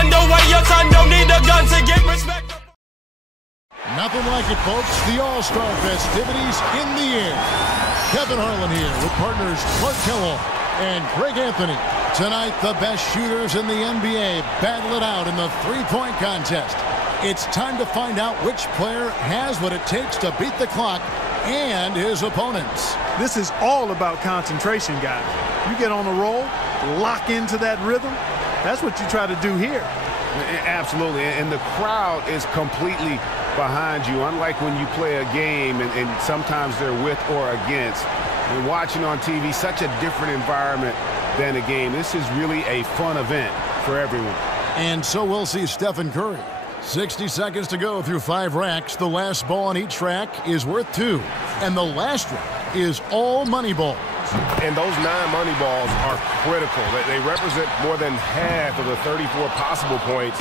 underway. Your son don't need a gun to get respect. Nothing like it, folks. The All-Star festivities in the air. Kevin Harlan here with partners Clark Kellogg and Greg Anthony. Tonight, the best shooters in the NBA battle it out in the three-point contest. It's time to find out which player has what it takes to beat the clock and his opponents. This is all about concentration, guys. You get on a roll, lock into that rhythm. That's what you try to do here. Absolutely, and the crowd is completely behind you, unlike when you play a game and sometimes they're with or against. And watching on TV, such a different environment than a game. This is really a fun event for everyone. And so we'll see Stephen Curry. 60 seconds to go through 5 racks. The last ball on each rack is worth 2. And the last rack is all money balls. And those 9 money balls are critical. They represent more than half of the 34 possible points.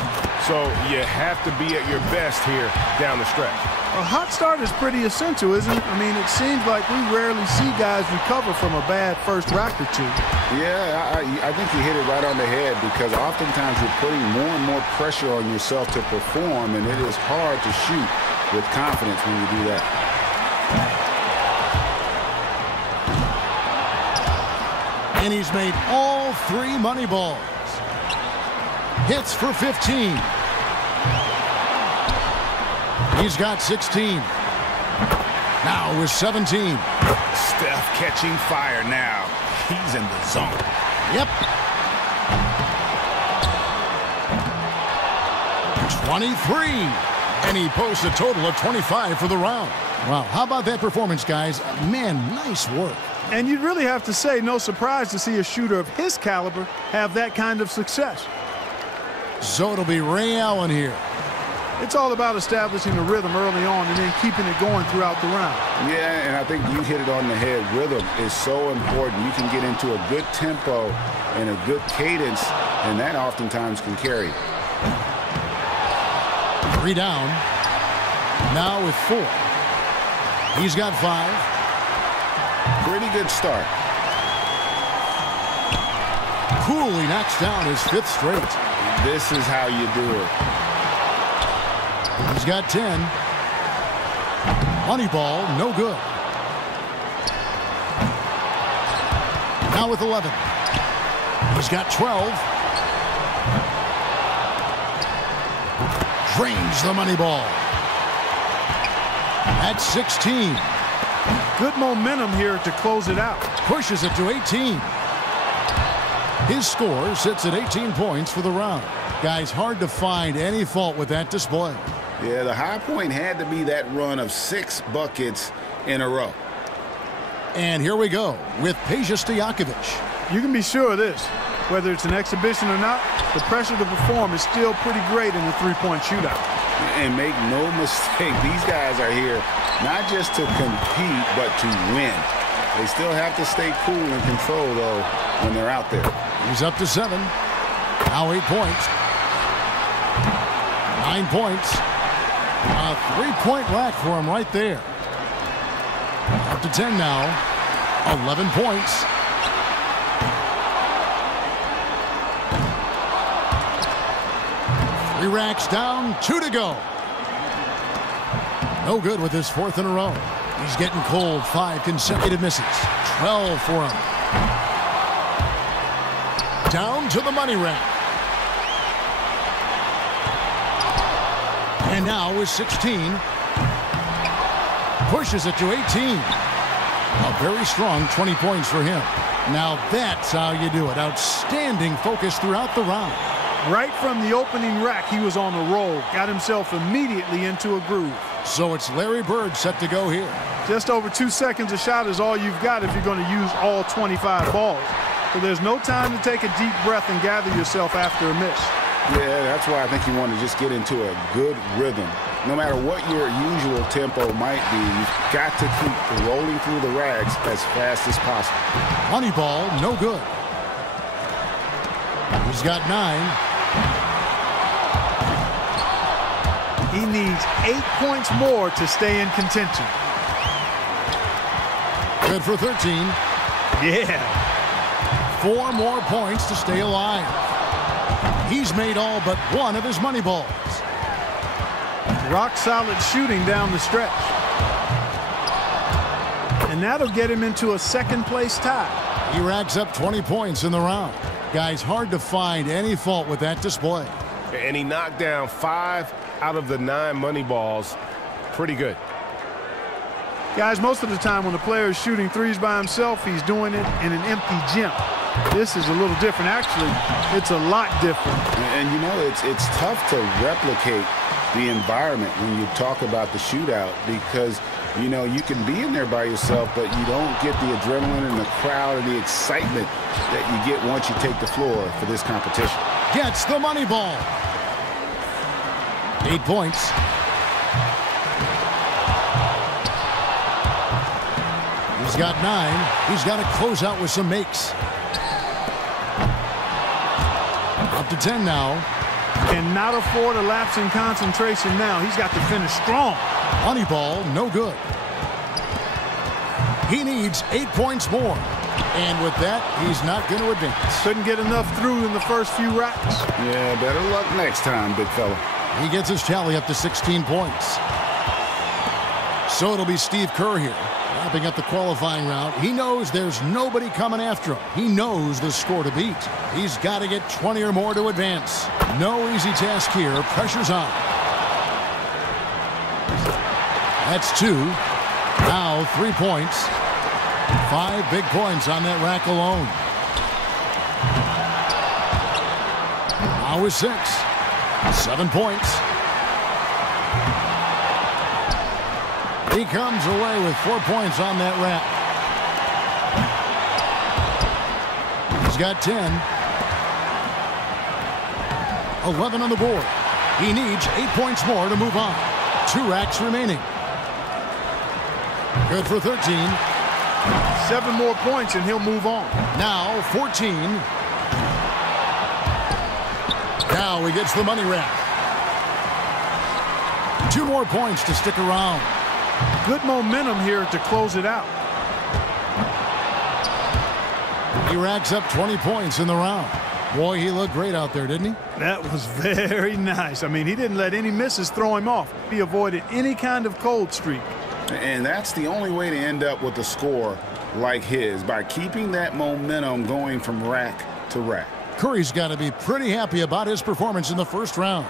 So you have to be at your best here down the stretch. A hot start is pretty essential, isn't it? I mean, it seems like we rarely see guys recover from a bad first rack or two. Yeah, I think you hit it right on the head, because oftentimes you're putting more and more pressure on yourself to perform, and it is hard to shoot with confidence when you do that. And he's made all 3 money balls. Hits for 15. He's got 16. Now with 17. Steph catching fire now. He's in the zone. Yep. 23. And he posts a total of 25 for the round. Wow, how about that performance, guys? Man, nice work. And you'd really have to say no surprise to see a shooter of his caliber have that kind of success. So it'll be Ray Allen here. It's all about establishing a rhythm early on and then keeping it going throughout the round. Yeah, and I think you hit it on the head. Rhythm is so important. You can get into a good tempo and a good cadence, and that oftentimes can carry. 3 down. Now with 4. He's got 5. Pretty good start. Coolly knocks down his 5th straight. This is how you do it. He's got 10. Money ball, no good. Now with 11. He's got 12. Drains the money ball. At 16. Good momentum here to close it out. Pushes it to 18. His score sits at 18 points for the round. Guys, hard to find any fault with that display. Yeah, the high point had to be that run of 6 buckets in a row. And here we go with Stojakovic. You can be sure of this. Whether it's an exhibition or not, the pressure to perform is still pretty great in the three-point shootout. And make no mistake, these guys are here not just to compete, but to win. They still have to stay cool and control, though, when they're out there. He's up to 7. Now 8 points. 9 points. A 3-point rack for him right there. Up to 10 now. 11 points. Three racks down, 2 to go. No good with his 4th in a row. He's getting cold. 5 consecutive misses. 12 for him. Down to the money rack. And now with 16. Pushes it to 18. A very strong 20 points for him. Now that's how you do it. Outstanding focus throughout the round. Right from the opening rack, he was on a roll. Got himself immediately into a groove. So it's Larry Bird set to go here. Just over 2 seconds a shot is all you've got if you're going to use all 25 balls. So there's no time to take a deep breath and gather yourself after a miss. Yeah, that's why I think you want to just get into a good rhythm. No matter what your usual tempo might be, you've got to keep rolling through the racks as fast as possible. Money ball, no good. He's got 9. He needs 8 points more to stay in contention. Good for 13. Yeah. 4 more points to stay alive. He's made all but one of his money balls. Rock solid shooting down the stretch. And that'll get him into a second-place tie. He racks up 20 points in the round. Guys, hard to find any fault with that display. And he knocked down 5 out of the 9 money balls. Pretty good. Guys, most of the time when a player is shooting threes by himself, he's doing it in an empty gym. This is a little different. Actually, it's a lot different. And you know, it's tough to replicate the environment when you talk about the shootout, because you know you can be in there by yourself, but you don't get the adrenaline and the crowd and the excitement that you get once you take the floor for this competition. Gets the money ball. 8 points. He's got 9. He's got to close out with some makes. Up to 10 now. Cannot afford a lapse in concentration now. He's got to finish strong. Money ball, no good. He needs 8 points more. And with that, he's not going to advance. Couldn't get enough through in the first few racks. Yeah, better luck next time, big fella. He gets his tally up to 16 points. So it'll be Steve Kerr here, wrapping up the qualifying round. He knows there's nobody coming after him. He knows the score to beat. He's got to get 20 or more to advance. No easy task here. Pressure's on. That's 2. Now 3 points. 5 big points on that rack alone. Now is 6. 7 points. He comes away with 4 points on that rack. He's got 10. 11 on the board. He needs 8 points more to move on. 2 racks remaining. Good for 13. 7 more points and he'll move on. Now 14. Now he gets the money rack. 2 more points to stick around. Good momentum here to close it out. He racks up 20 points in the round. Boy, he looked great out there, didn't he? That was very nice. I mean, he didn't let any misses throw him off. He avoided any kind of cold streak. And that's the only way to end up with a score like his, by keeping that momentum going from rack to rack. Curry's got to be pretty happy about his performance in the first round,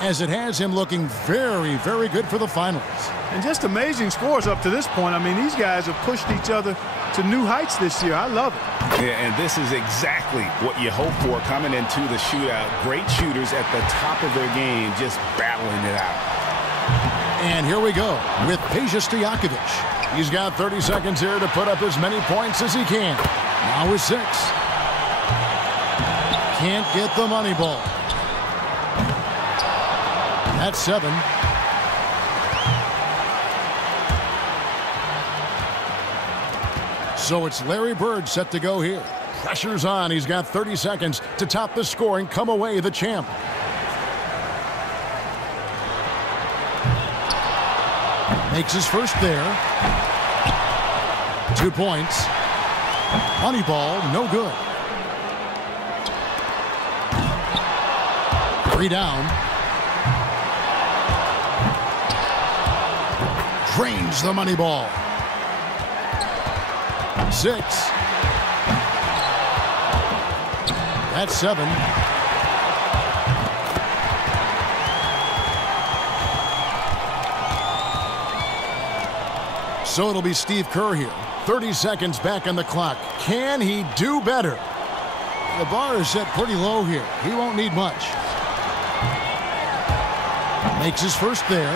as it has him looking very, very good for the finals. And just amazing scores up to this point. I mean, these guys have pushed each other to new heights this year. I love it. Yeah, and this is exactly what you hope for coming into the shootout. Great shooters at the top of their game, just battling it out. And here we go with Stojakovic. He's got 30 seconds here to put up as many points as he can. Now is 6. Can't get the money ball. That's 7. So it's Larry Bird set to go here. Pressure's on. He's got 30 seconds to top the score and come away the champ. Makes his first there. 2 points. Money ball, no good. 3 down. Drains the money ball. 6. That's 7. So it'll be Steve Kerr here. 30 seconds back on the clock. Can he do better? The bar is set pretty low here. He won't need much. Makes his first there.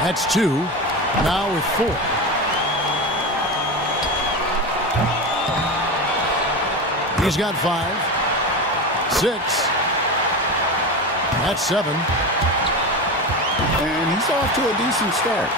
That's 2. Now with 4. He's got 5. 6. That's 7. And he's off to a decent start.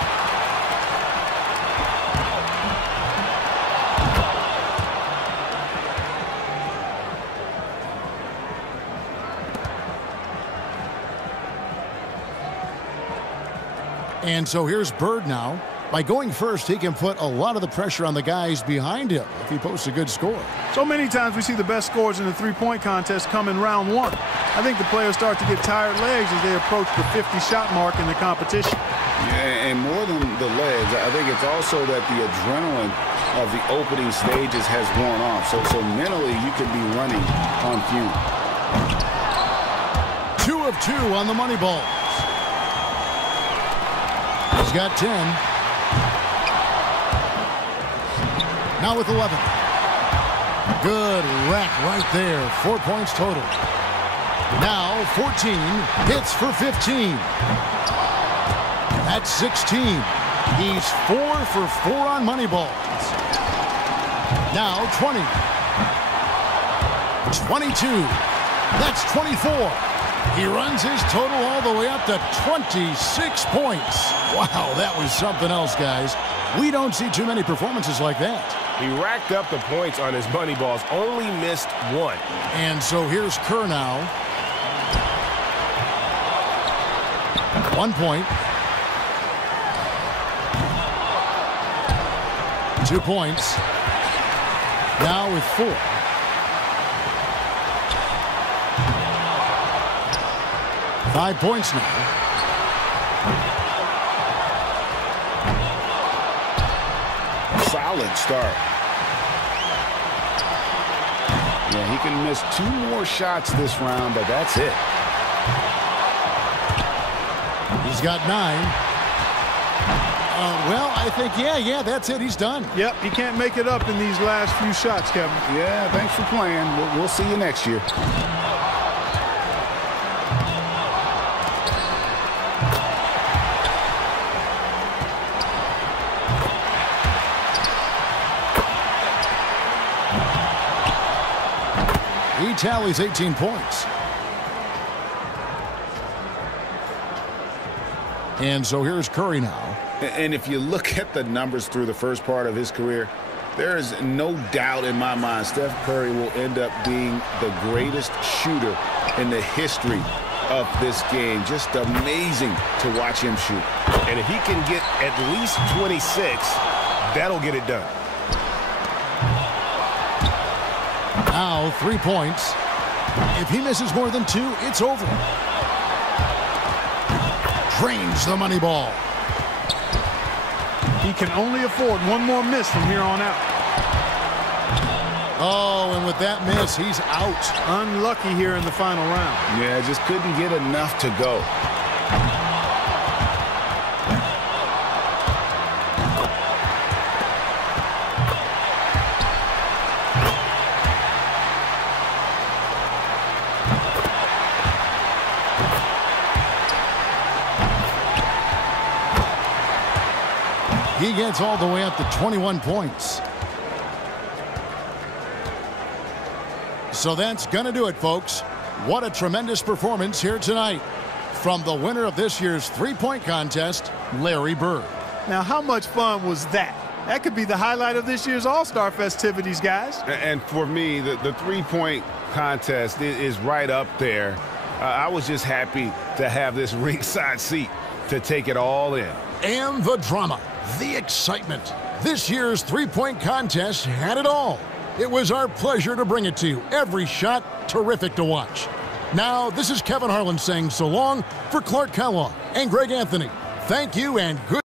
And so here's Bird now. By going first, he can put a lot of the pressure on the guys behind him if he posts a good score. So many times we see the best scores in the three-point contest come in round one. I think the players start to get tired legs as they approach the 50-shot mark in the competition. Yeah, and more than the legs, I think it's also that the adrenaline of the opening stages has worn off. So mentally, you can be running on fumes. 2 of 2 on the money balls. He's got 10. Now with 11. Good rack right there. 4 points total. Now 14. Hits for 15. That's 16. He's 4 for 4 on money balls. Now 20. 22. That's 24. He runs his total all the way up to 26 points. Wow, that was something else, guys. We don't see too many performances like that. He racked up the points on his money balls, only missed 1. And so here's Kerr now. 1 point. 2 points. Now with 4. Five points now. Solid start. Yeah, he can miss 2 more shots this round, but that's it. He's got 9. Well, I think, yeah, that's it. He's done. Yep, he can't make it up in these last few shots, Kevin. Yeah, thanks for playing. We'll see you next year. He tallies 18 points. And so here's Curry now. And if you look at the numbers through the first part of his career, there is no doubt in my mind Steph Curry will end up being the greatest shooter in the history of this game. Just amazing to watch him shoot. And if he can get at least 26, that'll get it done. Now 3 points. If he misses more than 2, it's over. Drains the money ball. He can only afford 1 more miss from here on out. Oh, and with that miss, he's out. Unlucky here in the final round. Yeah, just couldn't get enough to go. He gets all the way up to 21 points. So that's going to do it, folks. What a tremendous performance here tonight from the winner of this year's three-point contest, Larry Bird. Now, how much fun was that? That could be the highlight of this year's All-Star festivities, guys. And for me, the three-point contest is right up there. I was just happy to have this ringside seat to take it all in. And the drama, the excitement. This year's three-point contest had it all. It was our pleasure to bring it to you. Every shot, terrific to watch. Now, this is Kevin Harlan saying so long for Clark Kellogg and Greg Anthony. Thank you and good